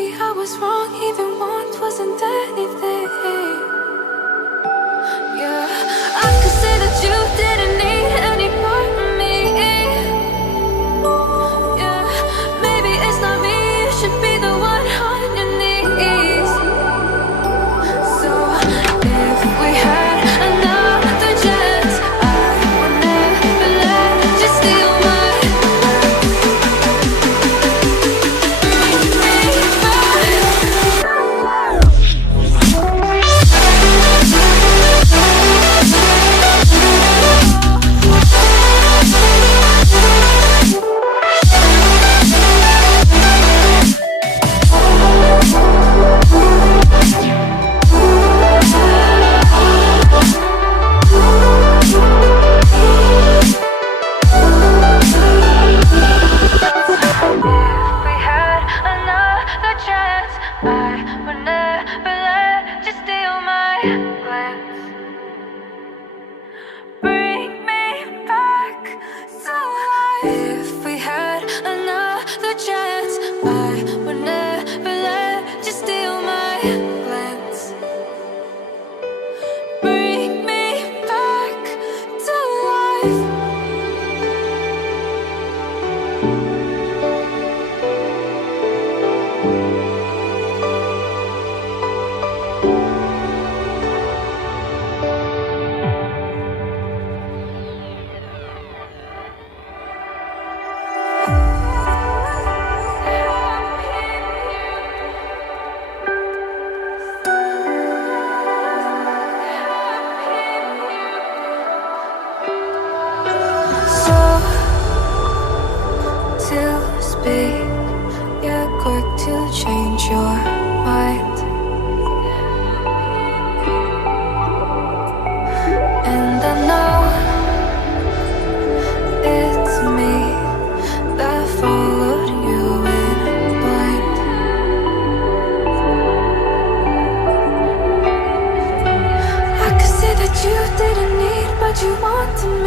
maybe I was wrong, even want wasn't anything. Yeah, I could say that you didn't need any part of me. Yeah, maybe it's not me, you should be the one on your knees. So if we had another chance, I would never let you steal my change your mind. And I know it's me that followed you in blind. I could say that you didn't need, but you want to